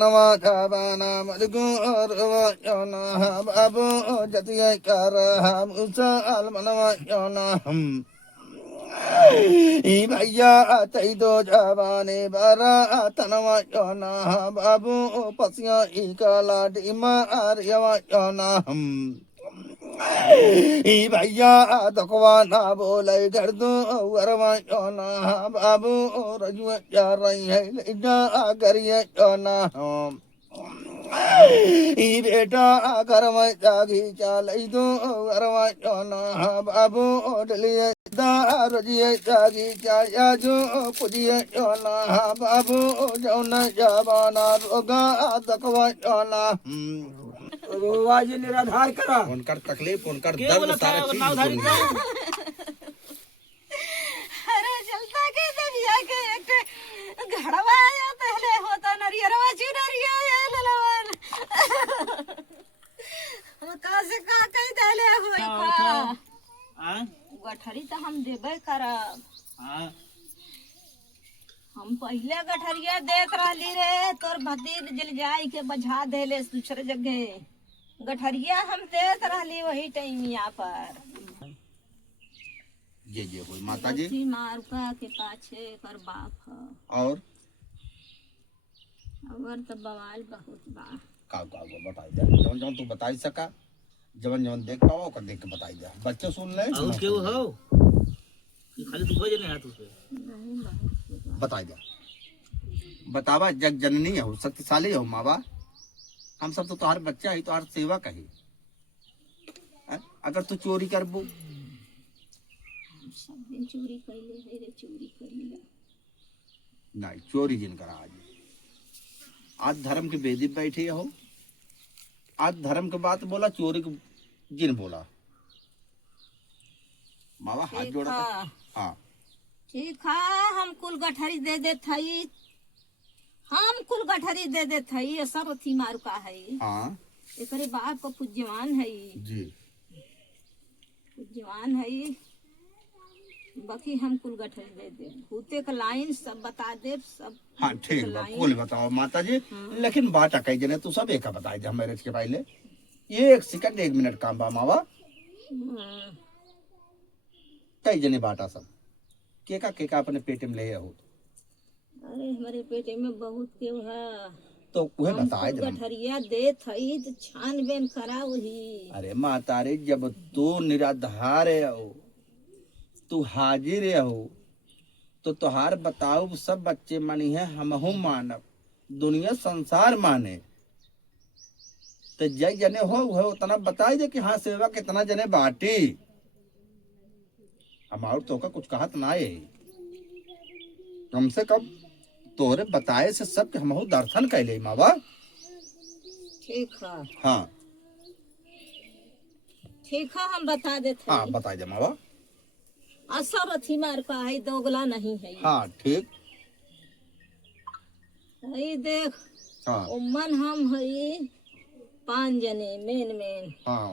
नवाधाबाना मधुगुरवयोना बाबू जतिय करहम उसाल मनवयोना हम ई भैया तई दो जवाने बारा तनवयोना बाबू पसिया ई कला डिमा आर्यवयोना हम ई भैया दकवाना बोले कर दो वरवयोना बाबू रजुआ जा रही है लेजा करिए योना हम ई बेटा घर में जागी चल दो घर में योना बाबू डलिए रजिए जागी चाया जो पुजिए योना बाबू जौन जवाना रोगा दकवा योना आज निराधार करा उनकर तकलीफ उनकर दर्द सारा चीज अरे चलता कैसे भैया के एक घड़वा आया पहले होता नरियरवा चुनरिया ये ललवन हम कहां से कहां कह देले होई हां गठरी तो हम देबे करब हां हम पहले गठरिया देत रहली रे तोर भतीज जल जाई के बझा देले दूसरे जगह गठरिया हम देत रहली वही टाइमिया पर ये हुई माता जी मारुका के पाछे कर बाप ह और अगर तो बवाल बहुत बा का बताई दे जवन जवन तू बताई सका जवन जवन देख पाओ ओकर देख के बताई दे बच्चे सुन ले और क्यों हो खाली तू बजे नहीं हाथ उसे नहीं बताई दे बतावा जग जननी हो शक्तिशाली हो मावा हम सब तो तुम्हारे बच्चा है तुम्हार सेवा कही अगर तू चोरी करबू सब दिन चोरी कैले है रे चोरी कर लिया नहीं चोरी जिन करा आज धर्म के बेदी बैठे हो आज धर्म के बात बोला चोरी के जिन बोला मावा हाथ जोड़ा हाँ ठीक है हम कुल गठरी दे दे थई हम कुल गठरी दे दे थई सब थी मारू का है हाँ एकरे बाप का पूज्यवान है जी पूज्यवान है बाकी हम कुल गठरी दे दे भूते का लाइन सब बता दे सब हाँ ठीक बा कुल बताओ माता जी लेकिन बात कही जने तू सब एक बताई दे मैरिज के पहले एक सेकंड एक मिनट काम बा मावा कई जने बाटा सब केका अपने पेट में ले हो अरे हमारे पेटे में बहुत क्यों है तो वह बताए दे गठरिया दे थई तो छानबीन करा वही अरे माता रे जब तू निराधार हो तू हाजिर हो तो तुहार बताओ सब बच्चे मानी है हमहू मानव दुनिया संसार माने तो जय जने हो उतना बताई दे कि हाँ सेवा कितना जने बाटी हम और तो का कुछ कहत ना है कम से कम तोरे बताए से सब के हमहू दर्शन कैले मावा ठीक है हाँ ठीक है हम बता देते हाँ बताई दे मावा असर अथी मार का है दोगला नहीं है हाँ ठीक है देख हाँ उमन हम है 5 जने मेन हाँ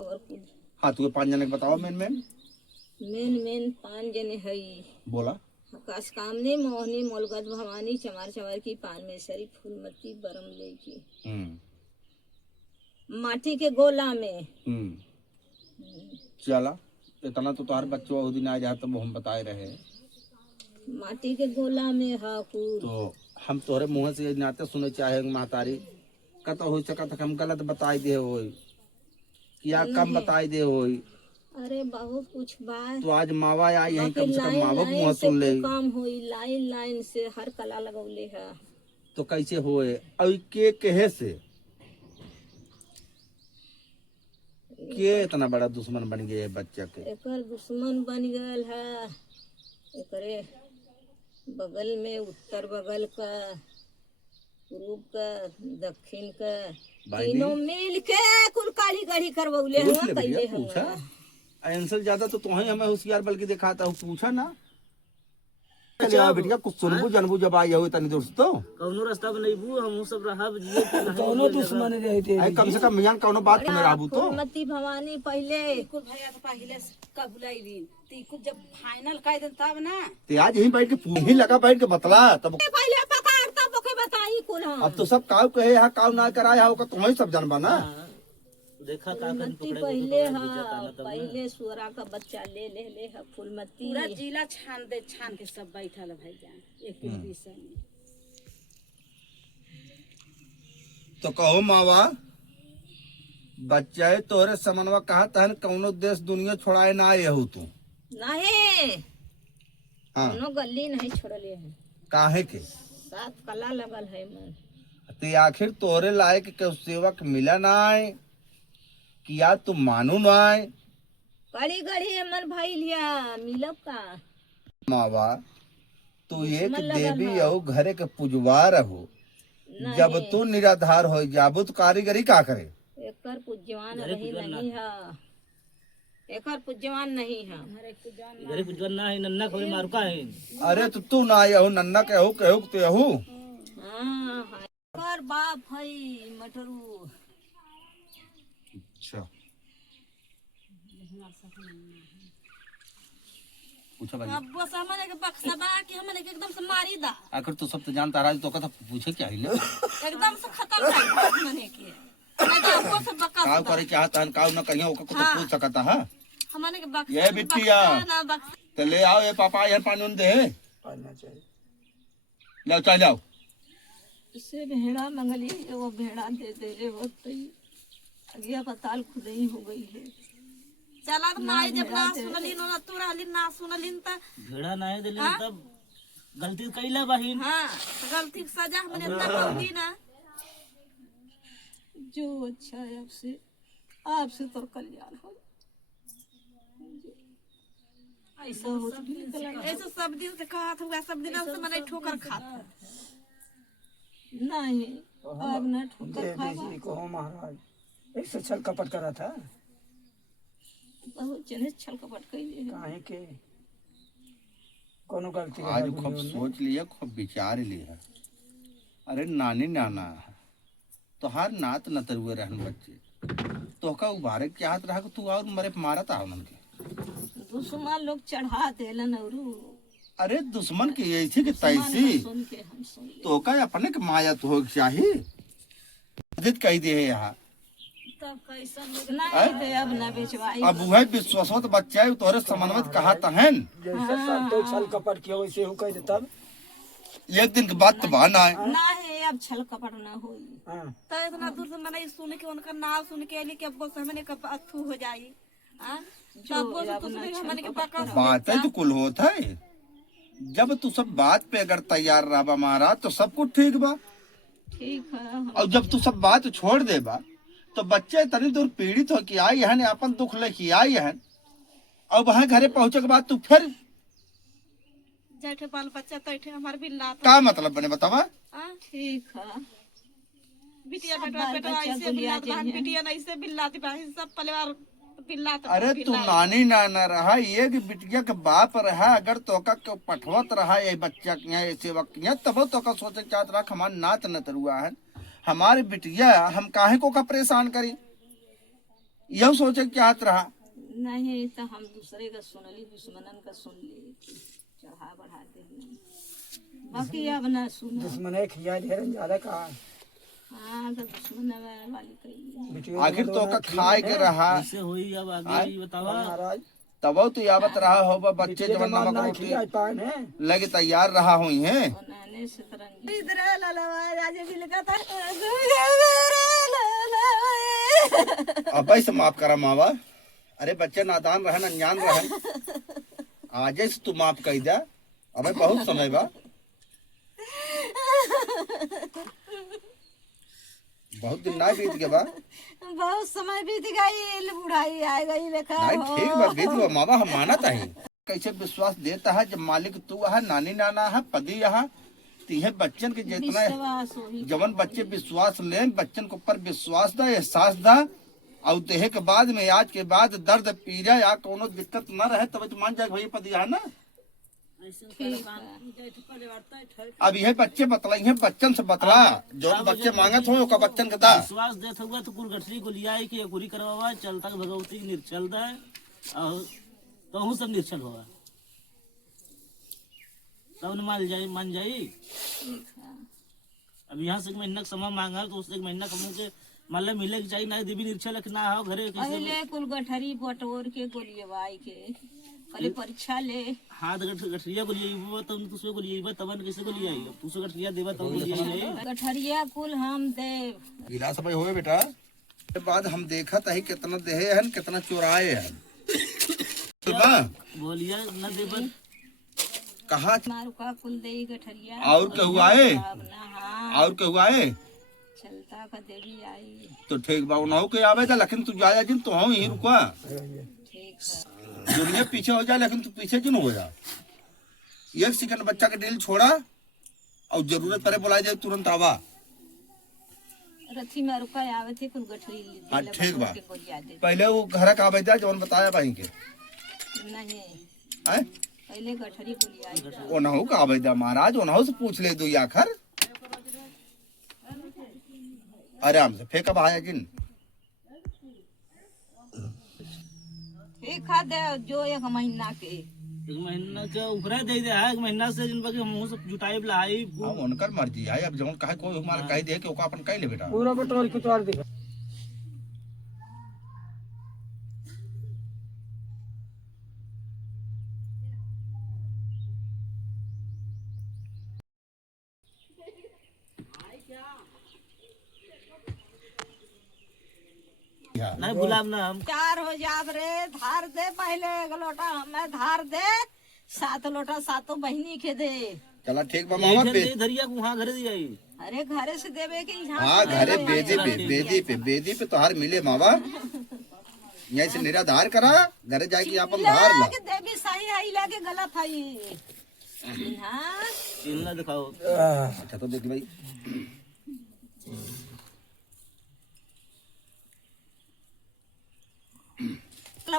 और कुछ हाँ तुझे 5 जने के बताओ मेन 5 जने है बोला आकाश कामने मोहनी मोलगत भवानी चमार चमार की पानमेश्वरी फूलमती बरम लेकी माटी के गोला में चला इतना तो तुम्हारे बच्चों उस दिन आ जाए तो हम बताए रहे माटी के गोला में हाकुर तो हम तोहरे मुँह से नाते सुने चाहे महतारी कत हो सका था हम गलत बताई दे होई या कम बताई दे होई अरे बहुत कुछ बात तो आज मावा आई है कम से कम मावा लाइन मुँह से सुन ले काम होई लाइन से हर कला लगौले है तो कैसे होए और के कहे से के इतना बड़ा दुश्मन बन गए बच्चा के एकर दुश्मन बन गल है एकरे बगल में उत्तर बगल का पूर्व का दक्षिण का तीनों मिल के कुल काली गढ़ी करवौले हुआ कैले पूछा हुआ आंसर ज्यादा तो तुम्हें हमें होशियार बल्कि दिखाता हूँ पूछा ना चलिए बेटिया कुछ सुनबू जानबू जब आई हो तनी दोस्तों कौनो रास्ता में नहीं बू हम सब रहब जिए दोनों दुश्मन रहते आई कम से कम मियां कौनो बात में रहबू तो फूलमती भवानी पहले कुल भैया तो पहले का बुलाईली ती कुछ जब फाइनल कर देन तब ना ते आज यहीं बैठ के ही लगा बैठ के बतला तब पहले पकड़ तब ओके बताई कुल हम अब तो सब काव कहे यहाँ काव ना कराया होगा तुम्हें सब जानबा ना। हाँ, देखा का कन फूलमती पकड़े पहले तो हा ताना तब ना। पहले सुअरा का बच्चा ले हा फूलमती पूरा जिला छान के सब बैठल है भाईजान एक विषय में। तो कहो मावा बच्चा तोरे समनवा कहा तहन कौनो देश दुनिया छोड़ाए ना आए हो तू। नहीं हाँ कोनो गली नहीं छोड़ले है काहे के 7 कला लगल है मन ते आखिर तोरे लायक के सेवक मिला ना आए कि या तू मानू ना आए। कड़ी गड़ी मन भाई लिया मिलब का मावा तू एक दुश्मन लगल देवी है। हो घरे के पुजवार हो। नहीं जब तू निराधार हो जाबू तो कारीगरी का करे। एकर पूज्यवान रही नहीं है एकर पूज्यवान नहीं है घरे कुछ ना है नन्ना खोई मारू का है। अरे तो तू ना आया हो नन्ना कहू ते हो। हाँ हाँ। एकर बाप है मटरू अच्छा पूछो भाई अब बस हमने के बक्सबा कि हमने के एकदम से मारी दा आखिर तू सब तो जानता रहा तो कथा पूछे क्या हिले एकदम से खत्म कर हमने के नहीं तो हमको सब बक्का काव करे चाहता हन काव न कहियो ओका कुछ पूछ सकता है। हमने के बक्सा ये बिटिया ना बक्सा तो ले आओ ये पापा ये पानी उन दे लो चल जाओ। इससे भेड़ा मंगली वो भेड़ा दे दे ले वो तो अगिया पताल खुद ही हो गई है। चला तो माई जब ना सुनलिन ना तू रहलिन ना सुनलिन त भेड़ा ना है दिले तब गलती कइला बहिन। हां तो गलती की सजा हमने ना पाउंगी ना जो अच्छा है आपसे तो कल्याण हो ऐसा हो ऐसा सब दिन से कहा था सब दिन से मैंने ठोकर खाता नहीं अब न ठोकर खावा कहो महाराज ऐसे छल कपट करा था बहुत जने छल कपट कइले है काहे के कोनो गलती आज खूब सोच लिया खूब विचार लिया। अरे नानी नाना तो हर नात नतरुए रहन बच्चे तो का उबारे के चाहत रहा तू और मरे मारत आ मन के दुश्मन लोग चढ़ा देलन औरू अरे दुश्मन की ऐसी की तैसी सुन के हम सुन ले तो का अपने के माया तो हो चाहिए अधित कह दे है यहाँ तब कैसा नहीं दे अब न बेचवाई अब वह विश्वासवत बच्चा है तोरे समन्वत कहा तहन जैसे संतो छल कपट किया वैसे हु कह दे तब एक दिन के बाद तो बहाना है। नहीं अब छल कपट न होई हां तो इतना दूर से मैंने सुन के उनका नाम सुन के आली कि अब बस हमने का अथू हो जाई हां तब वो तो हमने के बका बात है तो कुल होता है। जब तू सब बात पे अगर तैयार रहा महाराज तो सब कुछ ठीक बा। ठीक है और जब तू सब बात छोड़ दे बा तो बच्चे तनी दूर पीड़ित हो कि आई है अपन दुख लेके आई है और वहां घरे पहुंचे के बाद तू फिर जैठे बाल बच्चा तैठे हमार बिल्ला का मतलब बने बतावा। हां ठीक है बिटिया सब बेटा बाल बेटा बच्चा ऐसे गुलिया बिल्ला बहन जइहे। बिटिया नहीं से बिल्लाती बहन सब परिवार बिल्ला अरे तू नानी नाना रहा एक बिटिया के बाप रहा अगर तोका के पठवत रहा ये बच्चा के यहाँ सेवक के यहाँ तब तोका सोचे चाहत रहा हमार नात न तरुआ है हमारे बिटिया हम काहे को का परेशान करी यह सोचे चाहत रहा। नहीं तो हम दूसरे का सुनली दुश्मनन का सुन ली चढ़ा बढ़ा दे बाकी अब न सुन दुश्मन है खिया ढेर ज्यादा कहा हाँ तो दुश्मन वाली कही बिटिया आखिर तो का खाए के रहा कैसे हुई अब आगे ये बतावा। महाराज तब तो यावत रहा हो बा बच्चे बिटिया जब नमक ना रोटी खिया पाए है लगे तैयार रहा हुई है। उन्होंने सतरंगी इधर ललवा राजे भी लगा था अब ऐसे माफ करा मावा। अरे बच्चे नादान रहन अनजान रहन आज से तू माफ कह दे अबे बहुत समय बा। बहुत दिन ना बीत गया बा। बहुत समय बीत गई बुढ़ाई आ गई देखा नहीं ठीक बा बीत गया मावा हम मानत है। कैसे विश्वास देता है जब मालिक तू है नानी नाना है पति यहाँ तीहे बच्चन के जितना विश्वास होई जवन बच्चे विश्वास ले बच्चन के ऊपर विश्वास दा एहसास दा और देहे के बाद में आज के बाद दर्द पीड़ा या कोनो दिक्कत न रहे तब तो मान जाए भाई पति है ना। अब यह बच्चे बतलाई है बच्चन से बतला जो बच्चे मांगत हो का बच्चन के दा विश्वास देत हुआ तो कुल गठरी को लिया कि पूरी करवा चलता भगवती निर्चल दा और कहूँ सब निर्चल होगा तब न मान जाई अब यहाँ से एक महीना का समय मांगा तो उससे एक महीना कम के मतलब मिले के चाहिए ना देवी निर्छल ना हो घरे कैसे पहले कुल गठरी बटोर के गोलियवाई के पहले परीक्षा ले हाथ गठरिया को लिए वो तब दूसरे को लिए तब कैसे को लिए अब दूसरे गठरिया देवा तब को लिए गठरिया कुल हम दे गिला सब होए बेटा के बाद हम देखा तही कितना देहे हन कितना चुराए हन तो बा बोलिया न देवर कहा मारू का कुल दे गठरिया और कहू आए हाँ और कहू आए चलता का देवी आई तो ठीक बा उनहु के आवे था लेकिन तू जाया जिन तो हम यहीं रुका ठीक है दुनिया पीछे हो जाए लेकिन तू पीछे क्यों हो जा एक सेकंड बच्चा के दिल छोड़ा और जरूरत पड़े बुलाए जाए तुरंत आवा रथी में रुका आवे थे कुल गठरी हाँ ठीक बा के गोलिया दे पहले वो घर का आवे था जौन बताया भाई के नहीं हैं पहले गठरी गोलिया ओनहु का आवे था महाराज ओनहु से पूछ ले दो आखिर आराम से फेंक भाया जिन ठीक है दे जो एक महीना के एक महीना का ऊपर दे दे एक महीना से जिन बाकी हम सब जुटाई लाई अब उनकर मर्जी है अब जौन कहे कोई हमारा कह दे कि ओका अपन कह ले बेटा पूरा बटोर के तोड़ दे नहीं गुलाब ना हम चार हो जाब रे धार दे पहले एक लोटा हमें धार दे 7 लोटा सातों बहनी के दे चला ठीक बा मामा पे धरिया को वहाँ घर दिया अरे घरे से देवे के यहाँ हाँ से घरे देवे। बेदी पे तोहार मिले मामा यहीं से निराधार करा घरे जाके अपन ला धार ला के देवी सही है लागे गलत है हाँ चिल्ला दिखाओ अच्छा तो देख भाई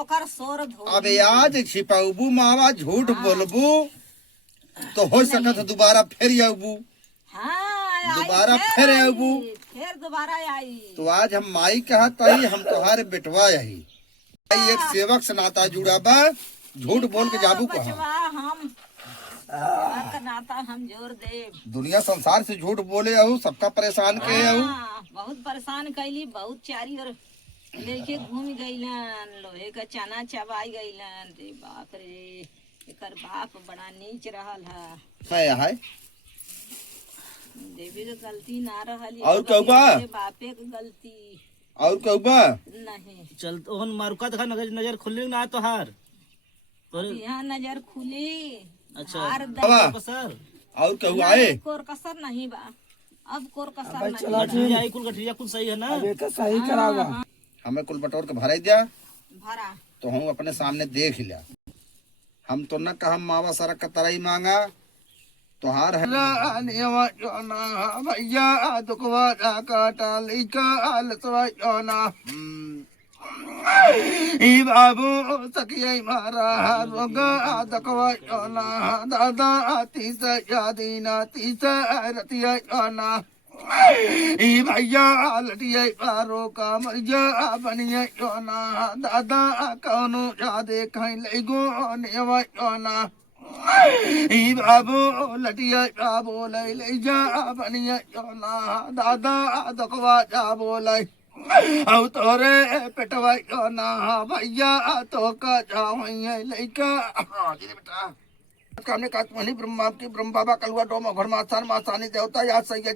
ओकर सोर धो अब आज छिपाऊबू मावा झूठ बोलबू तो हो सकत दोबारा फिर आऊबू हाँ आई, दोबारा फिर आई, आऊबू फिर दोबारा आई तो आज हम माई कहा तही हम तुम्हारे बेटवा यही एक सेवक से नाता जुड़ा बा झूठ बोल के जाबू कहा बचवा हम का नाता हम जोर दे दुनिया संसार से झूठ बोले आहू सबका परेशान के आहू बहुत परेशान कैली बहुत चारी और लेके घूम गईलन लोहे का चना चबाई गईलन रे बाप रे एकर बाप बड़ा नीच रहल है मैं है देवी के गलती ना रहल और कहू बा? बापे के गलती और कहू बा नहीं चल तो हम मारुका दिखा नजर खुले ना तो हार तो यहाँ नजर खुली अच्छा हार बाबा सर और कहू आए कोर कसर नहीं बा अब कोर कसर भाई नहीं चला गठरिया कुल गठरिया कुल सही है ना अब एक सही करावा हमें कुल बटोर के भराई दिया भरा तो हम अपने सामने देख लिया हम तो न कहा मावा सारा कतराई मांगा तुहार है भैया दुखवा काटा लिखा लसवा ई बाबू सखिया मारा रोगा दकवा दादा तीस यादीना तीस रतिया ई भैया लटिया पारो का मरिया बनिया योना दादा कौनो यादे कहीं ले गो नेवा योना ई बाबू लटिया बाबू ले जा बनिया योना दादा दकवा जा बोले औ तोरे पेटवा योना भैया तो का जाओ लेका बेटा कामने का ब्रह्मा की ब्रह्म बाबा कलुआ डोमा घर मासान मासानी देवता या सैया